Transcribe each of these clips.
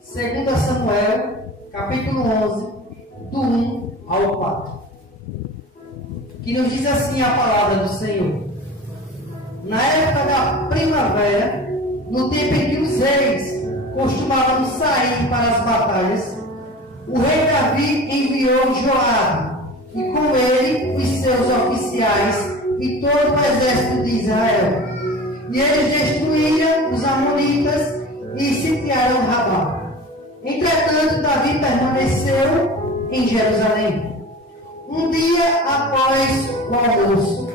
2 Samuel, capítulo 11, do 1 ao 4. Que nos diz assim a palavra do Senhor. Na época da primavera, no tempo em que os reis costumavam sair para as batalhas, o rei Davi enviou Joabe, e com ele os seus oficiais e todo o exército de Israel. E eles destruíram os amonitas e sitiaram Rabá. Entretanto, Davi permaneceu em Jerusalém. Um dia após o almoço,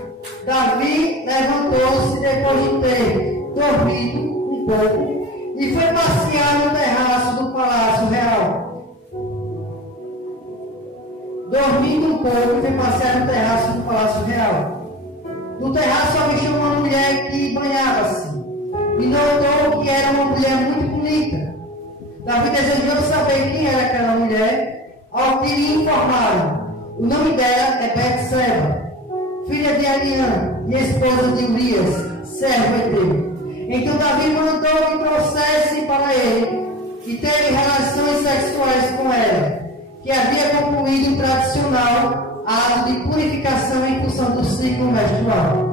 Davi levantou-se depois de ter dormido um pouco e foi passear no terraço do Palácio Real. Dormindo um pouco, foi passear no terraço do Palácio Real. No terraço avistou uma mulher que banhava-se e notou que era uma mulher muito bonita. Davi desejou saber quem era aquela mulher, ao que lhe informaram. O nome dela é Betseba, filha de Eliã e esposa de Urias, servo hebreu. Então Davi mandou que trouxesse para ele e teve relações sexuais com ela, que havia concluído o tradicional ato de purificação em função do ciclo menstrual.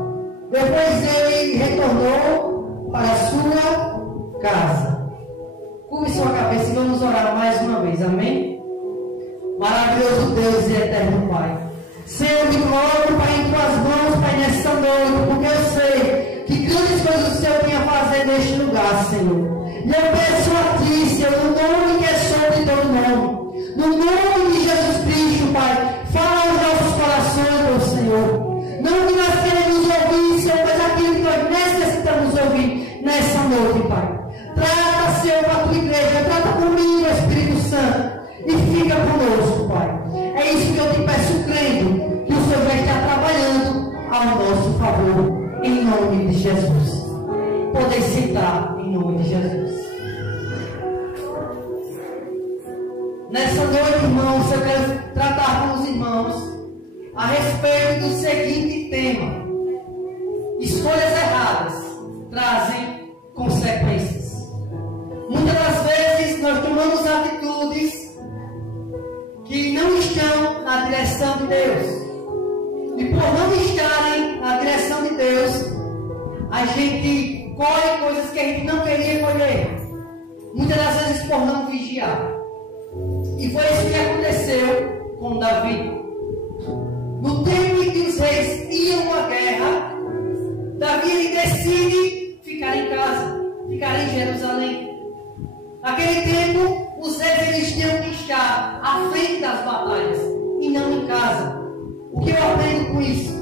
Depois ele retornou para a sua casa. Curve sua cabeça e vamos orar mais uma vez, amém? Maravilhoso Deus e eterno Pai, Senhor, me coloco, Pai, em tuas mãos, Pai, nesta noite, porque eu sei que grandes coisas o Senhor tem a fazer neste lugar, Senhor. E eu peço a Ti, Senhor, no nome que é sobre todo nome, no nome de Jesus Cristo, Pai, fala aos nossos corações, meu Senhor. Não que nós queremos ouvir, Senhor, mas aquilo que nós necessitamos ouvir nessa noite, Pai. Trata, Senhor, com a Tua igreja, trata comigo, Espírito Santo, e fica conosco, Pai. É isso que eu te peço, crendo, que o Senhor vai estar trabalhando ao nosso favor, em nome de Jesus. Poder citar em nome de Jesus. Nessa noite, irmãos, eu quero tratar com os irmãos a respeito do seguinte tema: escolhas erradas trazem consequências. Muitas das vezes nós tomamos atitudes que não estão na direção de Deus, e por não estarem na direção de Deus, a gente colhe coisas que a gente não queria colher, muitas das vezes por não vigiar. E foi isso que aconteceu com Davi. No tempo em que os reis iam à guerra, Davi ele decide ficar em casa, ficar em Jerusalém. Naquele tempo, os reis eles tinham que estar à frente das batalhas e não em casa. O que eu aprendo com isso?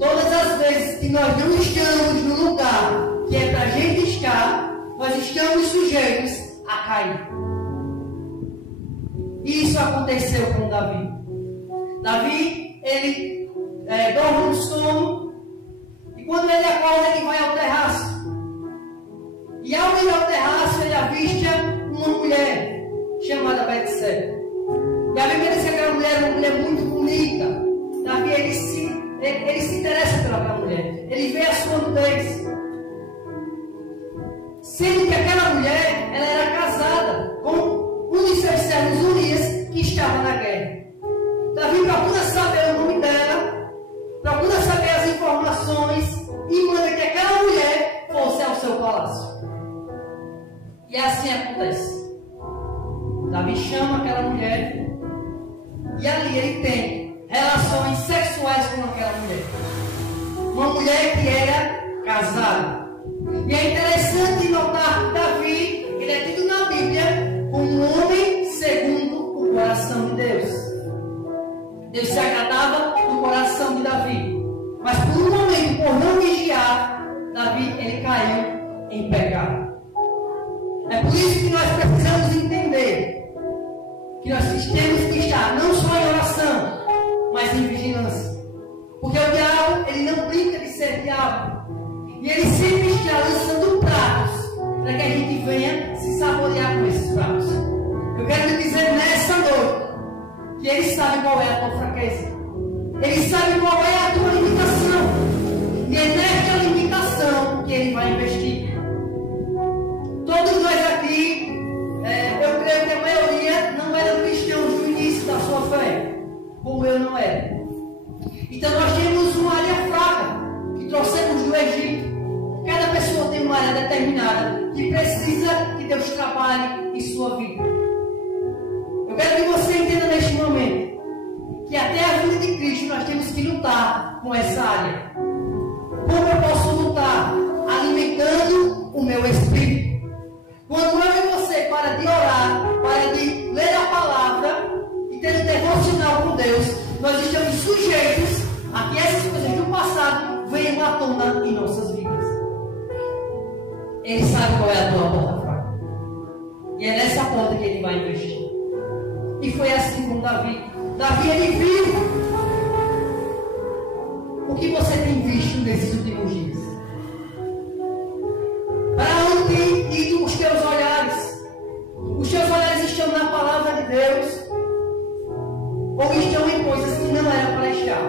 Todas as vezes que nós não estamos no lugar que é para a gente estar, nós estamos sujeitos a cair. E isso aconteceu com Davi. Davi, ele dorme no sono, e quando ele acorda, ele vai ao terraço. E ao ir ao terraço, ele avista uma mulher chamada Betseba. E a Bíblia diz que aquela mulher era uma mulher muito bonita. Davi, ele se interessa pela mulher. Ele vê a sua nudez. Sendo que aquela mulher, ela era casada com um de seus servos, Urias, que estava na guerra. Davi procura saber o nome dela, procura saber as informações e manda que aquela mulher fosse ao seu palácio. E assim acontece. Davi chama aquela mulher e ali ele tem relações sexuais com aquela mulher. Uma mulher que era casada. E é interessante notar que Davi, ele é tido na Bíblia como um homem segundo o coração de Deus. Deus se agradava do coração de Davi. Mas por um momento, por não vigiar, Davi ele caiu em pecado. É por isso que nós precisamos entender que nós temos que estar não só em oração, mas em vigilância. Porque o diabo, ele não brinca de ser diabo. E ele sempre está lançando pratos para que a gente venha se saborear com esses pratos. Eu quero te dizer nessa noite que ele sabe qual é a tua fraqueza. Ele sabe qual é a tua limitação. E é nesta limitação que ele vai investir. Todos nós aqui, eu determinada que precisa que Deus trabalhe em sua vida. Eu quero que você entenda neste momento que até a vida de Cristo nós temos que lutar com essa área. Como eu posso lutar? Alimentando o meu espírito. Quando eu e você para de orar, para de ler a palavra e ter um devocional com Deus, nós estamos sujeitos a que essas coisas do passado venham à tona em nossas vidas. Ele sabe qual é a tua porta fraca. E é nessa porta que ele vai investir. E foi assim com Davi. Davi, ele viu o que você tem visto nesses últimos dias. Para onde tem ido os teus olhares? Os teus olhares estão na palavra de Deus? Ou estão em coisas que não eram para estar?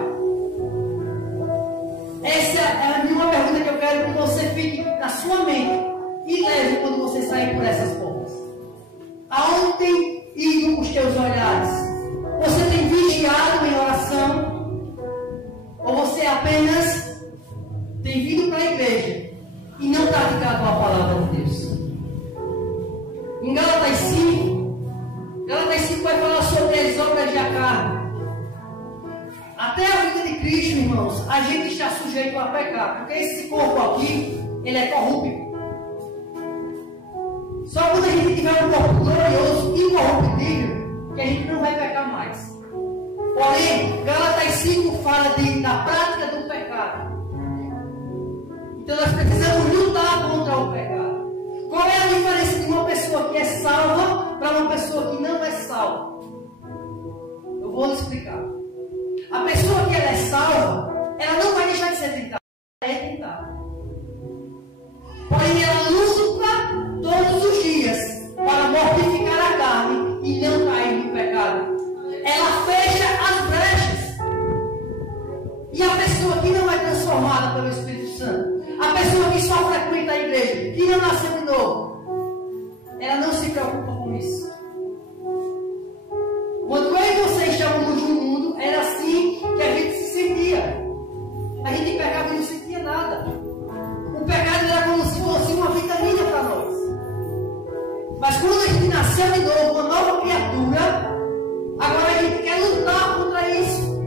Essa é a minha pergunta que eu quero que você fique na sua mente e leve quando você sair por essas portas. Aonde tem ido os teus olhares? Você tem vigiado em oração? Ou você apenas tem vindo para a igreja e não praticado a palavra de Deus? Em Gálatas 5 vai falar sobre as obras da carne. Até a vida de Cristo, irmãos, a gente está sujeito a pecar, porque esse corpo aqui, ele é corrupto. Só quando a gente tiver um corpo glorioso e incorruptível, que a gente não vai pecar mais. Porém, Gálatas 5 fala da prática do pecado. Então nós precisamos lutar contra o pecado. Qual é a diferença de uma pessoa que é salva para uma pessoa que não é salva? Eu vou lhe explicar. A pessoa que ela é salva, ela não vai deixar de ser tentada. É tentada. Porém, ela luta todos os dias para mortificar a carne e não cair no pecado. Ela fecha as brechas. E a pessoa que não é transformada pelo Espírito Santo, a pessoa que só frequenta a igreja, que não nasceu de novo, ela não se preocupa com isso. Quando eu e você estávamos no mundo, era assim que a gente se sentia. A gente pecava e não sentia nada. O pecado era como se fosse uma vitamina para nós. Mas quando a gente nasceu de novo, uma nova criatura, agora a gente quer lutar contra isso.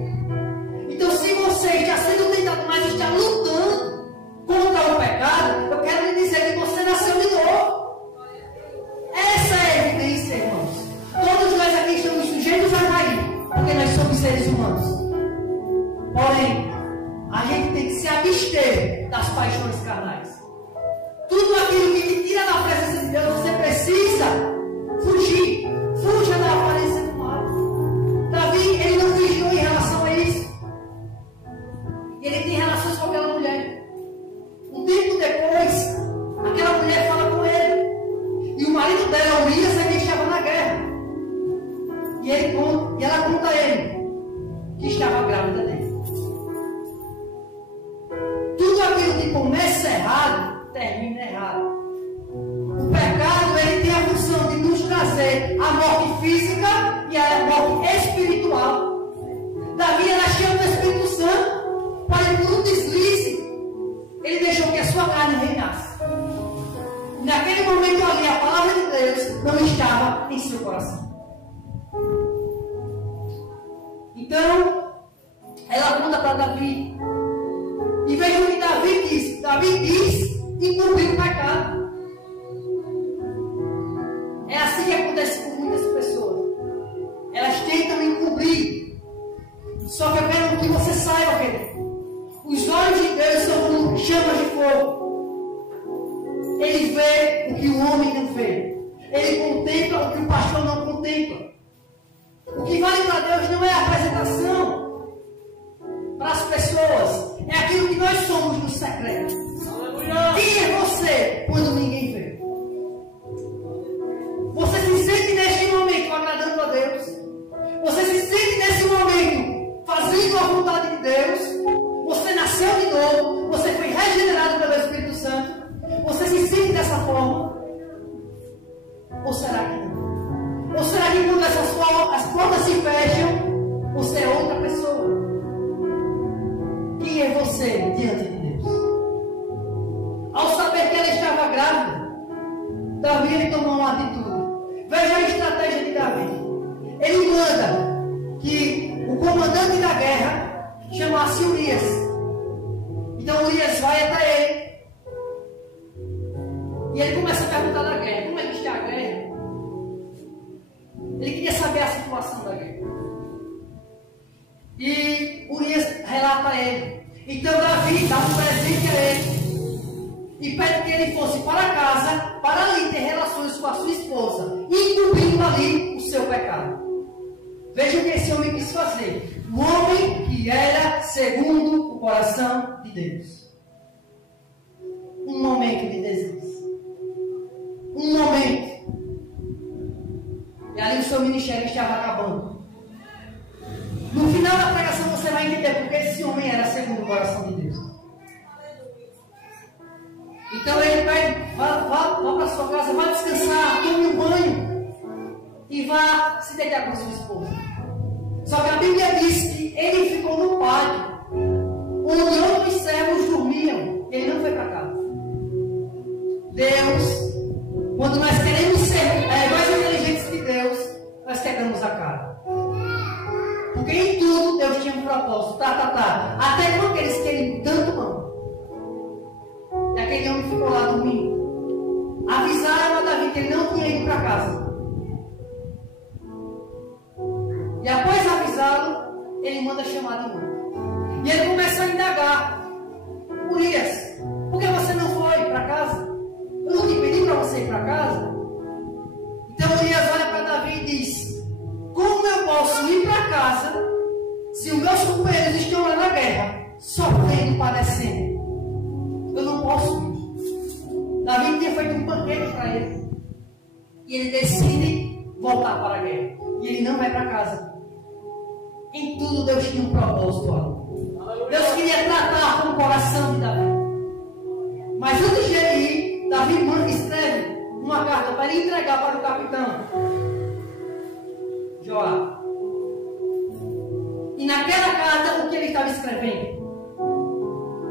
Então, se você está sendo tentado, mas está lutando contra o pecado, eu quero lhe dizer que você nasceu de novo. Essa é a evidência, irmãos. Todos nós aqui estamos sujeitos a cair, porque nós somos seres humanos. Porém, a gente tem que se abster das paixões carnais. Tudo aquilo que te tira da presença de Deus, você precisa fugir. Fuja da aparência do mal. Davi, ele não vigiou em relação a isso. Ele tem relações com aquela mulher. Um tempo depois, aquela mulher fala com ele. E o marido dela, Urias, ainda estava na guerra. E ela conta a ele que estava grávida dele. Tudo aquilo que começa errado, termina errado. O pecado, ele tem a função de nos trazer a morte física e a morte espiritual. Davi era cheio do Espírito Santo, para ele não deslize. Ele deixou que a sua carne reinasse. Naquele momento ali, a palavra de Deus não estava em seu coração. Então, ela conta para Davi. E veja o que Davi diz. Davi diz encobrir o pecado. É assim que acontece com muitas pessoas. Elas tentam encobrir. Só que eu quero que você saiba, querido. Os olhos de Deus são como chamas de fogo. Ele vê o que o homem não vê. Ele contempla o que o pastor não contempla. O que vale para Deus não é a apresentação para as pessoas, é aquilo que nós somos no secreto. Quem é você quando ninguém vê? Você se sente neste momento agradando a Deus? Você se sente nesse momento fazendo a vontade de Deus? Você nasceu de novo? Você foi regenerado pelo Espírito Santo? Você se sente dessa forma? Ou será que não? Ou será que quando as portas se fecham, você é outra pessoa? Quem é você diante de Deus? Ao saber que ela estava grávida, ele tomou uma atitude. Veja a estratégia de Davi. Ele manda que o comandante da guerra chamasse Urias. Então Urias vai até ele. E ele começa a perguntar da guerra. Como é que está a guerra? Ele queria saber a situação da guerra. E Urias relata a ele. Então Davi dá um presente a ele. E pede que ele fosse para casa, para ali ter relações com a sua esposa, encobrindo ali o seu pecado. Veja o que esse homem quis fazer. Um homem que era segundo o coração de Deus. Um momento de desejo. Um momento. E ali o seu ministério estava acabando. No final da pregação você vai entender porque esse homem era segundo o coração de Deus. Então ele pede, vá para sua casa, vá descansar, tome um banho e vá se deitar com a sua esposa. Só que a Bíblia diz que ele ficou no pátio, onde outros servos dormiam. Ele não foi para casa. Deus, quando nós queremos ser mais inteligentes que Deus, nós quebramos a cara. Porque em tudo Deus tinha um propósito. Até com aqueles que ele tanto ama. E aquele homem ficou lá dormindo. Avisaram a Davi que ele não tinha ido para casa. E após avisá-lo, ele manda chamar de novo. E ele começa a indagar. Urias, por que você não foi para casa? Eu não te pedi para você ir para casa? Então Urias olha para Davi e diz: como eu posso ir para casa se os meus companheiros estão lá na guerra, sofrendo e padecendo? Eu não posso ir. Davi tinha feito um banquete para ele. E ele decide voltar para a guerra. E ele não vai para casa. Em tudo Deus tinha um propósito. Deus queria tratar com o coração de Davi. Mas antes de ele ir, Davi escreve uma carta para ele entregar para o capitão Joabe. E naquela carta, o que ele estava escrevendo?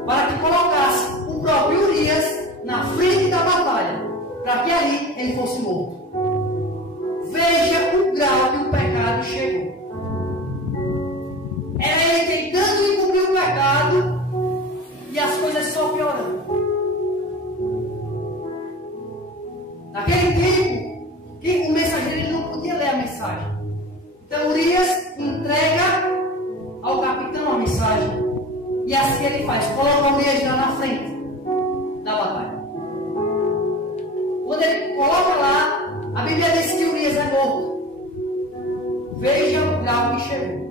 Para que colocasse o próprio Urias na frente da batalha, para que ali ele fosse morto. Veja o grau que o pecado chegou. Era ele tentando encobrir o pecado e as coisas só piorando. Naquele tempo, que o mensageiro ele não podia ler a mensagem. Então Urias entrega ao capitão a mensagem. E assim ele faz, coloca Urias lá na frente da batalha. Quando ele coloca lá, a Bíblia diz que Urias é morto. Veja o grau que chegou.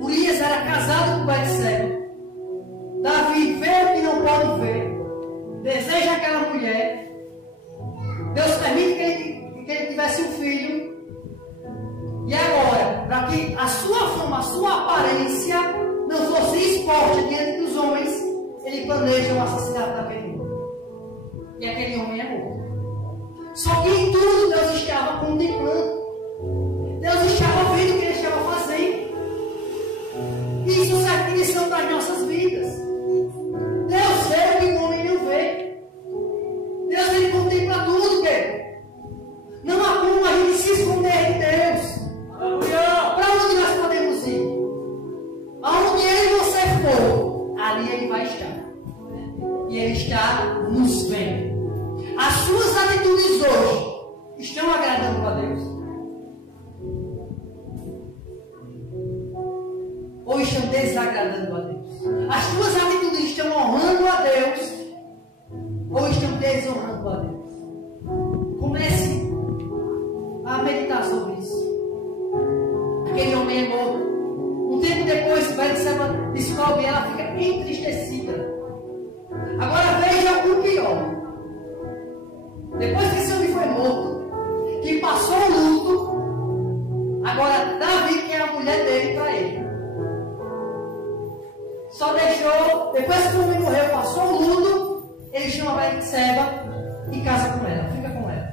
Urias era casado com Betseba. Davi vê o que não pode ver. Deseja aquela mulher. Deus permite que ele tivesse um filho. E agora, para que a sua fama, a sua aparência não fosse exposta diante dos homens, ele planeja o assassinato daquele homem. E aquele homem é morto. Só que em tudo Deus estava contemplando. Deus estava vendo o que ele estava fazendo. Isso serve de lição para as nossas vidas. Deus vê o que o homem não vê. Deus ele contempla tudo, querido. Não há como a gente se esconder de Deus. Para onde nós podemos ir? Aonde ele e você for, ali ele vai estar. E ele está nos vendo. As suas atitudes hoje estão agradando a Deus? Ou estão desagradando a Deus? As suas atitudes estão honrando a Deus? Ou estão desonrando a Deus? Comece a meditar sobre isso. Aquele homem é morto. Um tempo depois, Betseba descobre e ela fica entristecida. Agora veja o pior. Depois que esse homem foi morto, que passou o luto, agora Davi quer a mulher dele para ele. Só deixou, depois que o homem morreu, passou o luto, ele chama Betseba e casa com ela, fica com ela.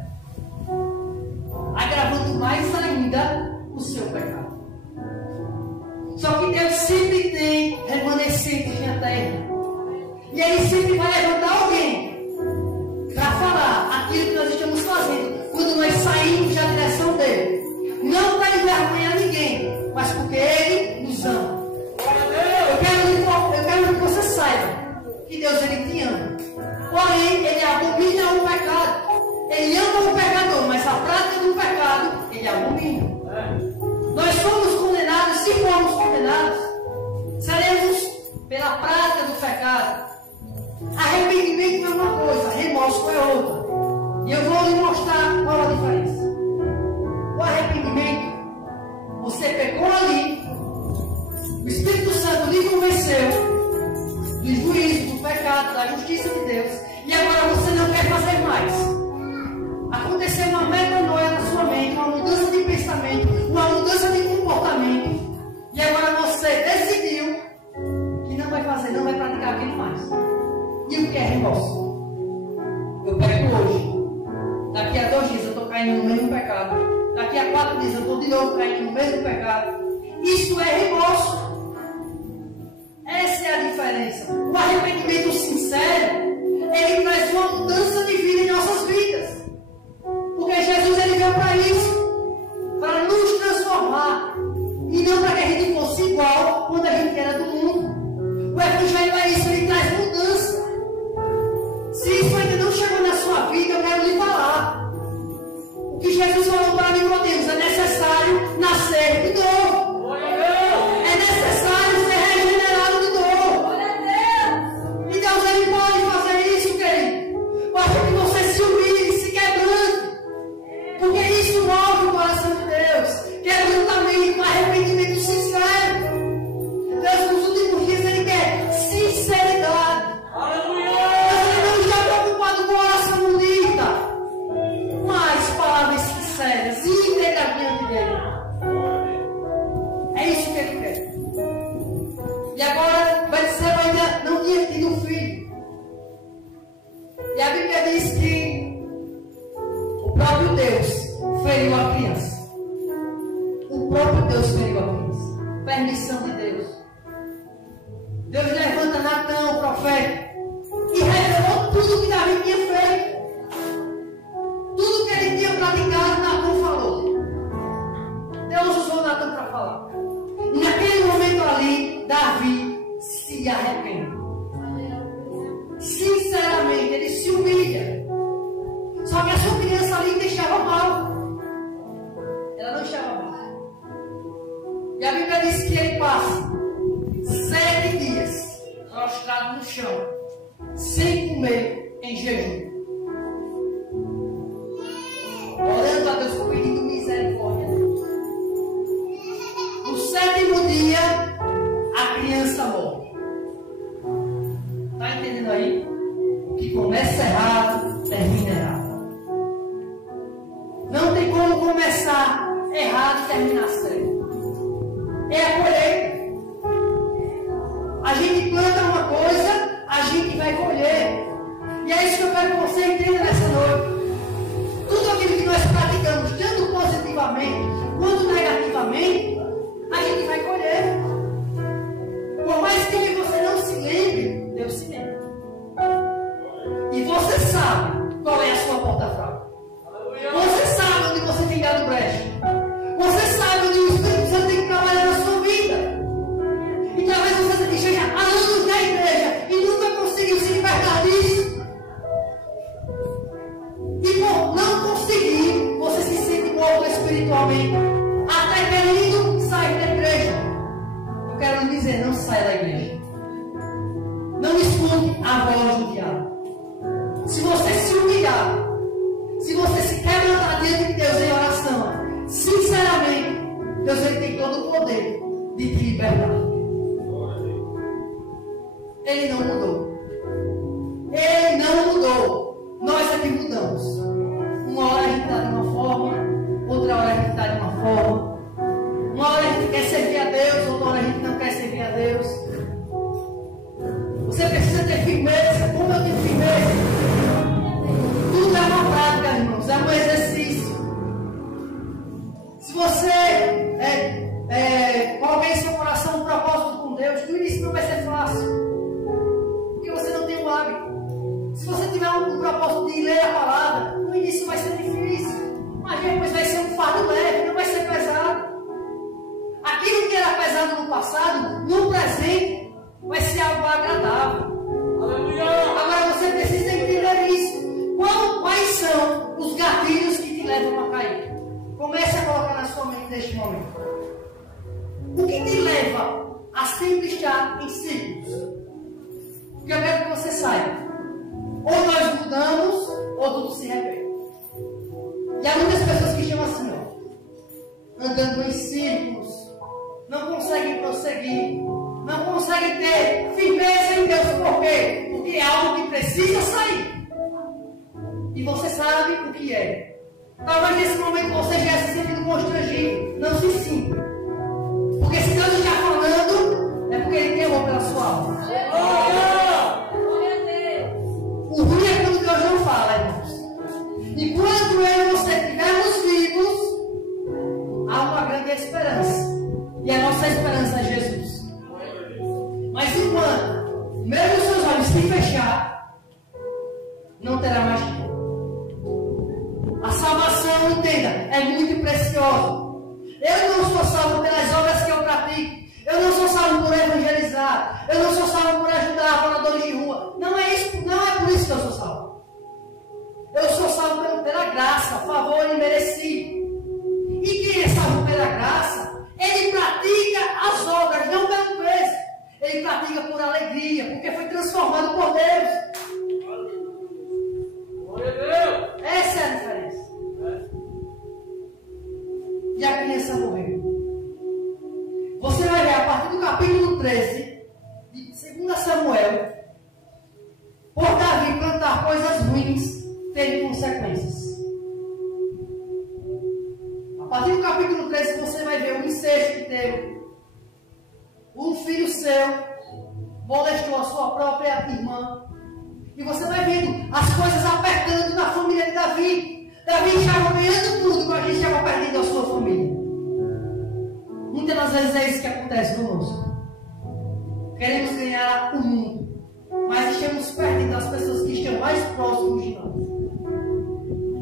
Agravando mais ainda o seu pecado. Só que Deus sempre tem remanescentes na terra. E Ele sempre vai levantar alguém para falar aquilo que nós pela prática do pecado. Arrependimento é uma coisa, remorso é outra. E eu vou lhe mostrar qual a diferença. O arrependimento, você pecou ali, o Espírito Santo lhe convenceu do juízo, do pecado, da justiça de Deus, e agora você não quer fazer mais. Aconteceu uma metanoia na sua mente, uma mudança de pensamento, uma mudança de comportamento, e agora você decidiu que não vai fazer, não vai praticar aquilo mais. E o que é remorso? Eu pego hoje, daqui a 2 dias eu estou caindo no mesmo pecado, daqui a 4 dias eu estou de novo caindo no mesmo pecado. Isso é remorso. Essa é a diferença. O arrependimento sincero, ele traz uma mudança de vida em nossas vidas. Porque Jesus ele veio para isso, para nos transformar, e não para que a gente fosse igual quando a gente era do mundo. O Evangelho é isso, ele traz mudança. Se isso ainda não chegou na sua vida, eu quero lhe falar. O que Jesus falou para Nicodemos, é necessário nascer de novo. É necessário ser regenerado de novo. E Deus ele pode fazer isso, querido. Basta que você se humilhe, se quebrante. Porque isso move o coração de Deus. Quebrantamento, arrependimento sincero. Deus nos últimos dias ele quer sinceridade. Sérias, íntegras diante dele. É isso que ele quer. E agora vai dizer, eu ainda não tinha tido um filho. E a Bíblia diz que o próprio Deus feriu a criança. O próprio Deus feriu a criança. Permissão de Deus. Deus levanta Natã, o profeta, e revelou tudo que Davi tinha feito. Tudo que ele tinha praticado, Natã falou. Deus usou Natã para falar. E naquele momento ali, Davi se arrepende. Sinceramente, ele se humilha. Só que a sua criança ali ainda estava mal. Ela não estava mal. E a Bíblia diz que ele passa 7 dias prostrado no chão, sem comer, em jejum. Orando a Deus, pedindo misericórdia. No 7º dia, a criança morre. Está entendendo aí? O que começa errado, termina errado. Não tem como começar errado e terminar certo. É a colheita. A gente planta uma coisa, a gente vai colher. E é isso que eu quero que você entenda nessa noite. Tudo aquilo que nós praticamos, tanto positivamente quanto negativamente, a gente vai colher. Por mais que você não se lembre, Deus se lembra. E você sabe qual é a sua porta fraca. Você sabe onde você tem dado brecha. Você sabe onde o Espírito Santo tem que trabalhar na sua vida. E talvez você esteja há anos na igreja e nunca conseguiu se libertar disso. E por não conseguir, você se sente morto espiritualmente, até querendo sair da igreja. Eu quero lhe dizer, não saia da igreja. Não escute a voz do diabo. Se você se humilhar, se você se quebrantar diante de Deus em oração, sinceramente, Deus ele tem todo o poder de te libertar. Ele não mudou. Ele não mudou. Nós é que mudamos. Uma hora a gente está de uma forma, outra hora a gente está de uma forma. Uma hora a gente quer servir a Deus, outra hora a gente não quer servir a Deus. Você precisa ter firmeza. Como eu tenho firmeza? Tudo é uma prática, irmãos. É um exercício. Se você colocar em seu coração um propósito com Deus, no início não vai ser fácil. Porque você não tem um hábito. Se você tiver um propósito de ler a palavra, no início vai ser difícil. Mas depois vai ser um fardo leve, não vai ser pesado. Aquilo que era pesado no passado, no presente, vai ser algo agradável. Aleluia! Agora você precisa entender isso. Quais são os gatilhos que te levam a cair? Comece a colocar na sua mente neste momento. O que te leva a sempre estar em círculos? Ou nós mudamos, ou tudo se repete. E há muitas pessoas que estão assim, ó, andando em círculos, não conseguem prosseguir, não conseguem ter firmeza em Deus. Por quê? Porque é algo que precisa sair. E você sabe o que é. Talvez nesse momento você já se sentindo constrangido. Não se sinta. Porque se Deus está falando, é porque Ele queimou pela sua alma. O ruim é quando Deus não fala, irmãos. Enquanto eu e você estivermos vivos, há uma grande esperança. E a nossa esperança é Jesus. Mas enquanto, mesmo os seus olhos se fechar, não terá mais tempo. A salvação, entenda, é muito preciosa. Eu não sou salvo pelas obras que eu pratico. Eu não sou salvo por evangelizar. Eu não sou salvo por ajudar moradores de rua. Não é isso, não é por isso que eu sou salvo. Eu sou salvo pela graça, favor imerecido. E quem é salvo pela graça, ele pratica as obras, não pelo peso. Ele pratica por alegria, porque foi transformado por Deus. Essa é a diferença. E a criança morreu. Você vai ver a partir do capítulo 13 de 2 Samuel, por Davi plantar coisas ruins, teve consequências. A partir do capítulo 13 você vai ver o incesto que teve. Um filho seu molestou a sua própria irmã. E você vai vendo as coisas apertando na família de Davi. Davi estava ganhando tudo, mas ele estava perdendo a sua família. Muitas das vezes é isso que acontece conosco. Queremos ganhar o mundo, mas estamos perdendo as pessoas que estão mais próximas de nós.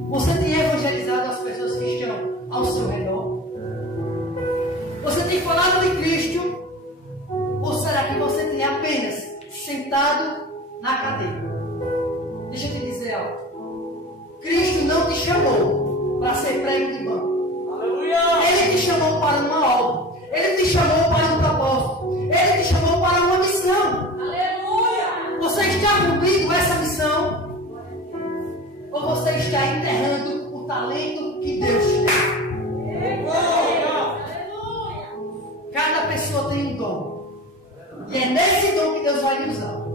Você tem evangelizado as pessoas que estão ao seu redor? Você tem falado de Cristo? Ou será que você tem apenas sentado na cadeira? Deixa eu te dizer algo. Cristo não te chamou para ser prego de banco. Aleluia! Ele te chamou para uma obra. Ele te chamou para um propósito. Ele te chamou para uma missão. Aleluia! Você está cumprindo essa missão? Ou você está enterrando o talento que Deus te deu? Cada pessoa tem um dom. E é nesse dom que Deus vai lhe usar.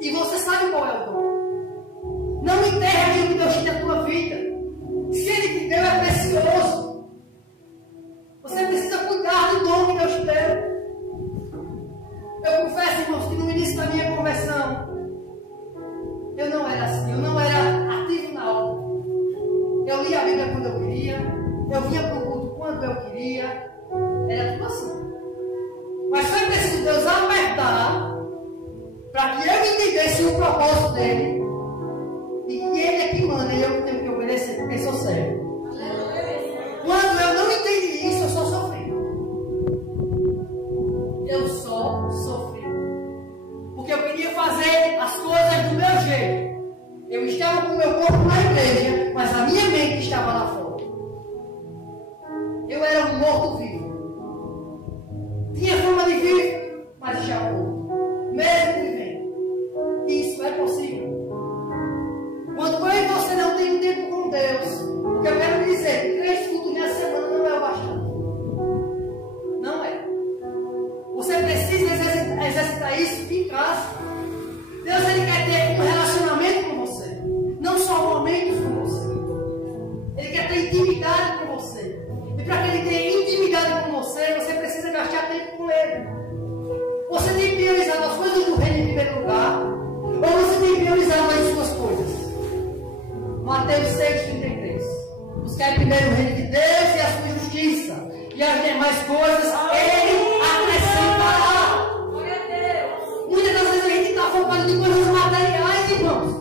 E você sabe qual é o dom. Não enterre aquilo que Deus te deu na tua vida. Se Ele te deu, é precioso. Você precisa cuidar do dom que Deus te deu. Eu confesso, irmãos, que no início da minha conversão, eu não era assim. Eu não era ativo na obra. Eu lia a Bíblia quando eu queria. Eu vinha para o culto quando eu queria. Era tudo assim. Mas foi preciso Deus apertar para que eu entendesse o propósito dele. E que ele é que manda e eu que tenho que obedecer, porque sou sério. Quando eu não entendi isso, eu só sofri. Eu só sofri. Porque eu queria fazer as coisas do meu jeito. Eu estava com o meu corpo na igreja, mas a minha mente estava lá fora. Eu era um morto-vivo. Tinha fama de vivo, mas já morto. Mesmo vivendo. Isso é possível. Quando eu e você não temos tempo com Deus, o que eu quero dizer, 3 cultos na semana não é o bastante. Não é. Você precisa exercitar isso em casa. Deus, Ele quer ter um relacionamento com você. Não só momentos com você. Ele quer ter intimidade com você. E para que Ele tenha intimidade com você, você precisa gastar tempo com Ele. Você tem priorizado as coisas do reino em primeiro lugar? Ou você tem priorizado as suas coisas? Mateus 6,33. Buscai primeiro o reino de Deus e a sua justiça, e as demais coisas Ele acrescentará. Muitas das vezes a gente está focado em coisas materiais, irmãos,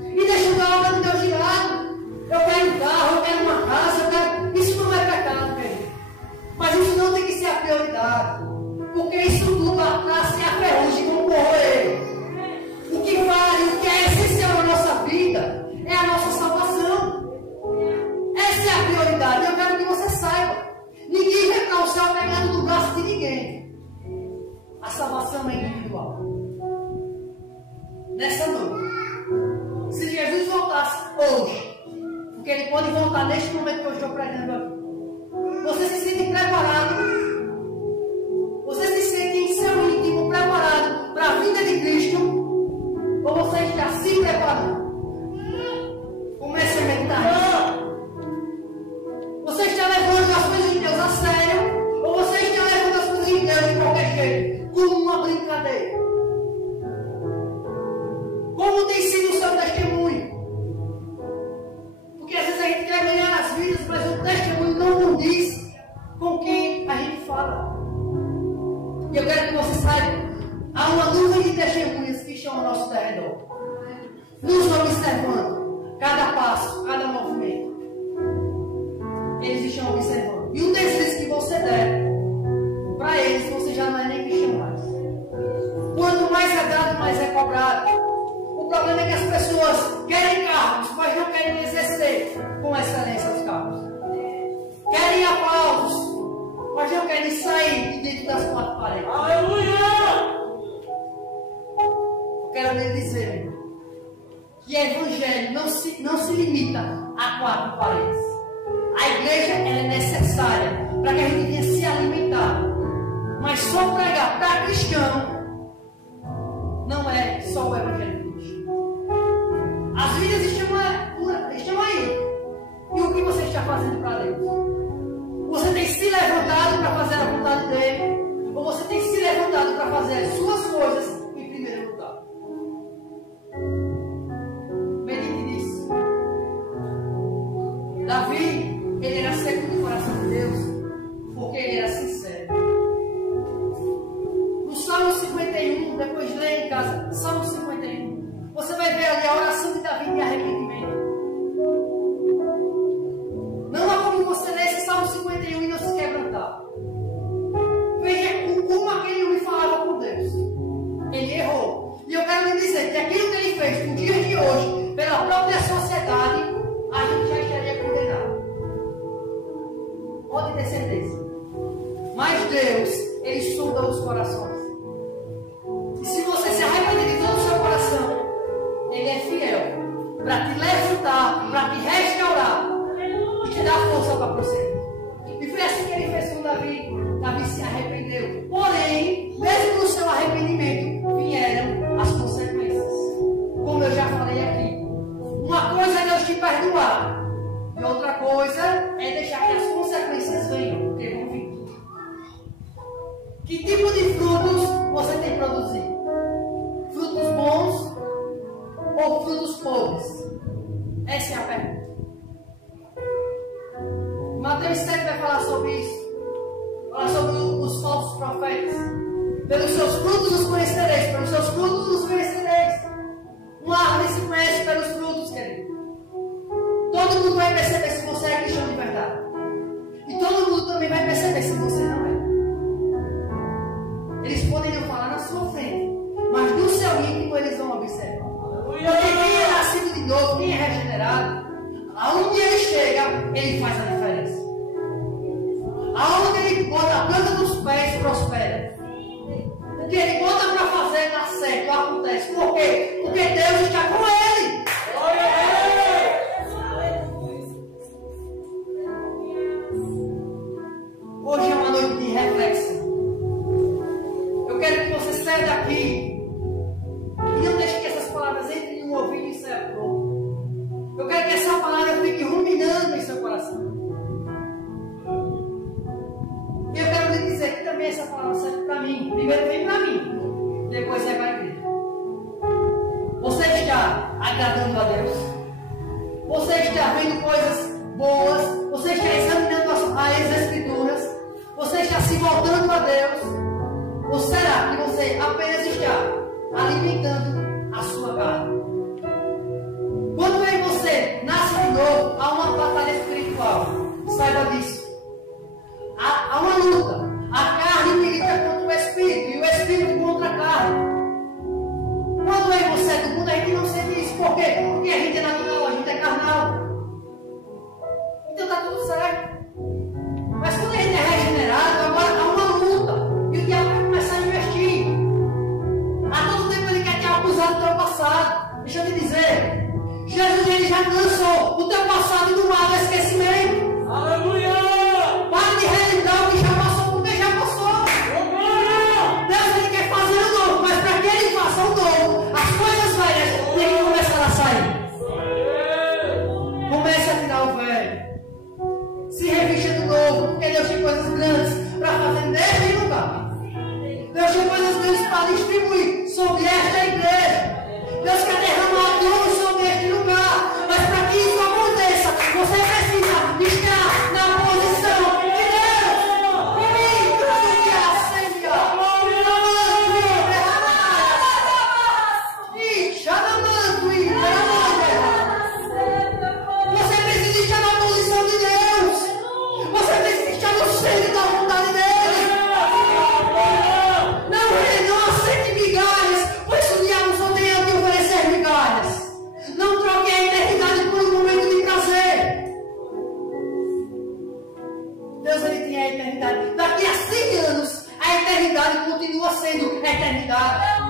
e deixando a obra de Deus de lado. Eu quero um carro, eu quero uma casa, eu quero... Isso não é pecado, querido. Mas isso não tem que ser a prioridade, porque isso tudo atrás se a ferrugem como corroer. O que vale, o que é essencial na nossa vida é a nossa salvação. Essa é a prioridade. Eu quero que você saiba. Ninguém vai para o céu pegando do braço de ninguém. A salvação é individual. Nessa noite, Porque ele pode voltar neste momento que eu estou pregando aqui. Você se sente preparado? Você se sente em seu íntimo preparado para a vinda de Cristo? Ou você está se preparando? Comece a meditar. Você está levando as coisas de Deus a sério? Ou você está levando as coisas de Deus de qualquer jeito? Como uma brincadeira? Como tem sido o seu testemunho? Porque às vezes a gente quer ganhar as vidas, mas o testemunho não condiz com quem a gente fala. E eu quero que você saiba, há uma nuvem de testemunhas que estão ao nosso redor, nos observando, cada passo, cada movimento. Eles estão observando. E um deslize que você der, para eles você já não é nem cristão mais. Quanto mais é dado, mais é cobrado. O problema é que as pessoas querem carros, mas não querem exercer com excelência os carros. Querem aplausos, mas não querem sair de dentro das quatro paredes. Aleluia! Eu quero lhe dizer, meu, que o evangelho não se limita a quatro paredes. A igreja é necessária para que a gente venha se alimentar. Mas só pregar para cristão não é só o evangelho de Cristo. As vidas estão aí. E o que você está fazendo para Deus? Você tem se levantado para fazer a vontade dele? Ou você tem se levantado para fazer as suas coisas em primeiro lugar? Medite nisso. Davi, ele era segundo o coração de Deus, porque ele era sincero. No Salmo 51, depois leia em casa, Salmo 51, você vai ver ali a oração de Davi de arrependimento. Não há como você ler esse Salmo 51 e não se quebrantar. Veja como aquele homem falava com Deus. Ele errou. E eu quero lhe dizer que aquilo que ele fez no dia de hoje, pela própria sociedade, a gente já estaria condenado. Pode ter certeza. Mas Deus, ele sonda os corações. E se você se arrepender de todo o seu coração, ele é fiel para te levantar, para te restaurar e te dar força para prosseguir. E foi assim que ele fez com Davi. Davi se arrependeu. Porém, mesmo no seu arrependimento, vieram as consequências. Como eu já falei aqui. Uma coisa é Deus te perdoar. E outra coisa é deixar que as consequências venham. Porque vão vir. Que tipo de frutos você tem produzido? Frutos bons ou frutos podres? Essa é a pergunta. Mateus 7 vai falar sobre isso. Falar sobre os falsos profetas. Pelos seus frutos os conhecereis. Pelos seus frutos os conhecereis. Uma árvore se conhece pelos frutos, querido. Todo mundo vai perceber se você é cristão de verdade. E todo mundo também vai perceber se você não é. Eles podem não falar na sua frente, mas do seu íntimo eles vão observar. Porque quem é nascido de novo, quem é regenerado, aonde ele chega, ele faz a diferença. Aonde ele bota a planta dos pés, prospera. O que ele bota para fazer, dá certo, acontece. Por quê? Porque Deus está com ele. Hoje é uma noite de reflexão. Eu quero que você saia daqui e não deixe que essas palavras entrem em um ouvido e saiam pro outro. Eu quero que essa palavra fique ruminando em seu coração. E eu quero lhe dizer que também essa palavra serve para mim. Primeiro vem para mim, depois vai para a igreja. Você está agradando a Deus? Você está vendo coisas boas? Você está examinando as Escrituras? Você está se voltando a Deus? Ou será que você apenas está alimentando a sua carne? Quando eu e você nasce de novo, há uma batalha espiritual. Saiba disso. Há uma luta. A carne milita contra o Espírito e o Espírito contra a carne. Quando eu e você é do mundo, a gente não sente isso. Por quê? Porque a gente é natural, a gente é carnal. Então está tudo certo. Mas quando a gente é regenerado, agora há uma luta. E o diabo vai começar a investir. A todo tempo ele quer te acusar do teu passado. Deixa eu te dizer. Jesus ele já lançou o teu passado do mar do esquecimento. Aleluia! Para de relembrar o que já passou, porque já passou. Deus ele quer fazer o novo, mas para que ele faça o novo, as coisas velhas têm que começar a sair. Comece a tirar o velho. Se revista do novo, porque Deus tem coisas grandes para fazer neste lugar. Deus tem coisas grandes para distribuir sobre esta igreja. Deus quer derramar luz sobre este lugar. Mas para que isso aconteça, você precisa estar na posição de Deus. Você precisa estar na posição de Deus. Você precisa estar no centro da vontade dele. Não aceite migalhas, pois o diabo só tem a te oferecer migalhas. Não troque a eternidade por um momento de prazer. Deus ele tem a eternidade. Daqui a 100 anos, a eternidade continua sendo eternidade.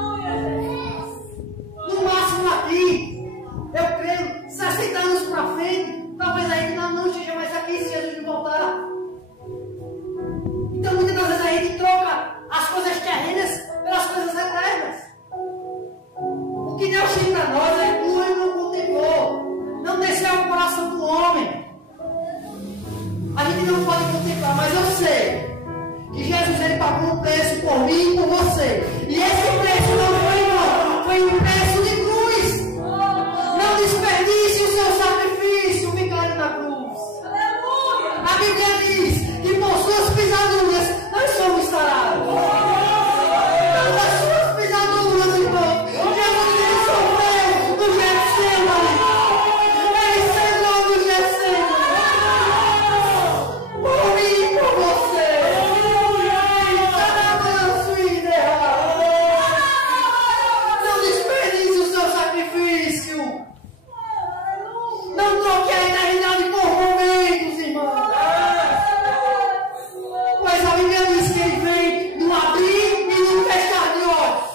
No máximo aqui, eu creio, 60 anos para frente, talvez a gente não esteja mais aqui se Jesus não voltar. Então muitas das vezes a gente troca as coisas terrenas pelas coisas eternas. O que Deus tem para nós é puro e não contemplou. Não desceu ao coração do homem. A gente não pode contemplar, mas eu sei que Jesus ele pagou um preço por mim e por você. E esse preço não foi não, foi um preço de cruz. Não desperdice o seu sacrifício, vigário na cruz. A Bíblia diz que por suas pisaduras nós somos sarados. Pelas suas pisaduras, irmão, Jesus ele sofreu no Getsemane. Ele sangrou no Getsemane. Por mim e por você. Não desperdice o seu sacrifício. Não troque a eternidade por momentos, irmão. Pois a Bíblia diz que ele vem no abrir e no fechar de olhos.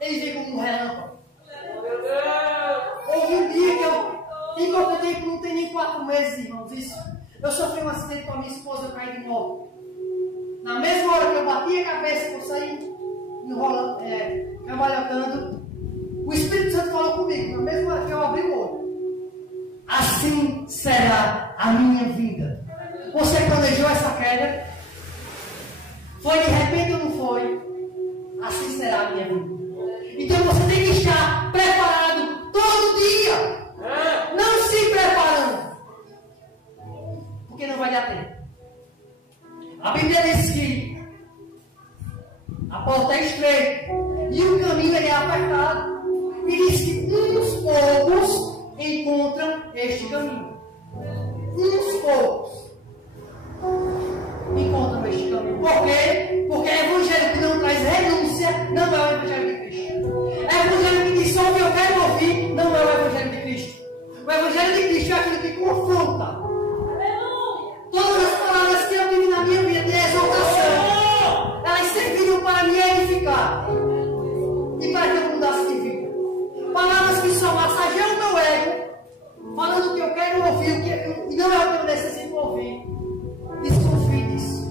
Ele vem como um relâmpago. Houve um dia que em pouco tempo, não tem nem 4 meses, irmãos, isso. Eu sofri um acidente com a minha esposa, eu caí de moto. Na mesma hora que eu bati a cabeça, que eu saí enrolando, trabalhando, o Espírito Santo falou comigo, na mesma hora que eu abri o olho. Assim será a minha vida. Você planejou essa queda? Foi de repente ou não foi? Assim será a minha vida. Então você tem que estar preparado todo dia. Não se preparando. Porque não vai dar tempo. A Bíblia diz que a porta é estreita e o caminho é apertado. E diz que uns poucos encontram este caminho. Uns poucos encontram este caminho. Por quê? Porque o evangelho que não traz renúncia não é o evangelho de Cristo. É o evangelho que diz só o que eu quero ouvir, não é o evangelho de Cristo. O evangelho de Cristo é aquilo que confronta. Todas as palavras que eu tive na minha vida de exaltação, elas serviram para me edificar e para que eu mudasse de vida. Palavras que só massageiam o meu ego, falando o que eu quero ouvir e não é o que eu necessito ouvir. Desconfie disso.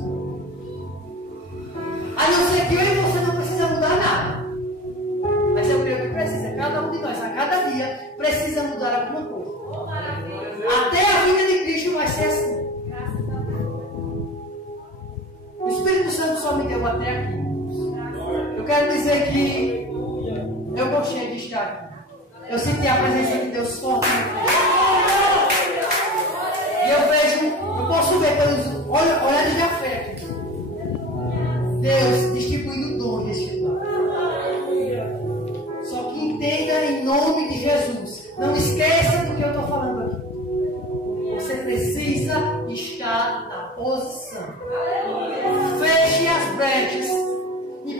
A não ser que eu e você não precisa mudar nada. Mas eu creio que precisa. Cada um de nós, a cada dia, precisa mudar alguma coisa. Até a vida de Cristo vai ser assim. O Espírito Santo só me deu até aqui. Eu quero dizer que eu gostei de estar aqui. Eu senti a presença de Deus forte. E eu posso ver pelos olhos de afeto, Deus distribuindo dom nesse lugar. Só que entenda em nome de Jesus. Não esqueça do que eu estou falando aqui. Você precisa estar na posição. Feche as brechas. Em 1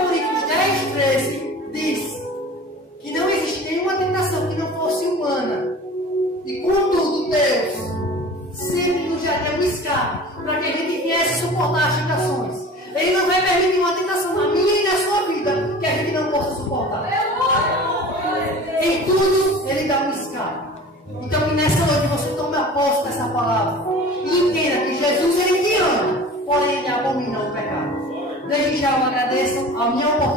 Coríntios 10:13 diz que não existe nenhuma tentação que não fosse humana. E contudo, Deus sempre nos já deu um escape para que a gente viesse suportar as tentações. Ele não vai permitir uma tentação minha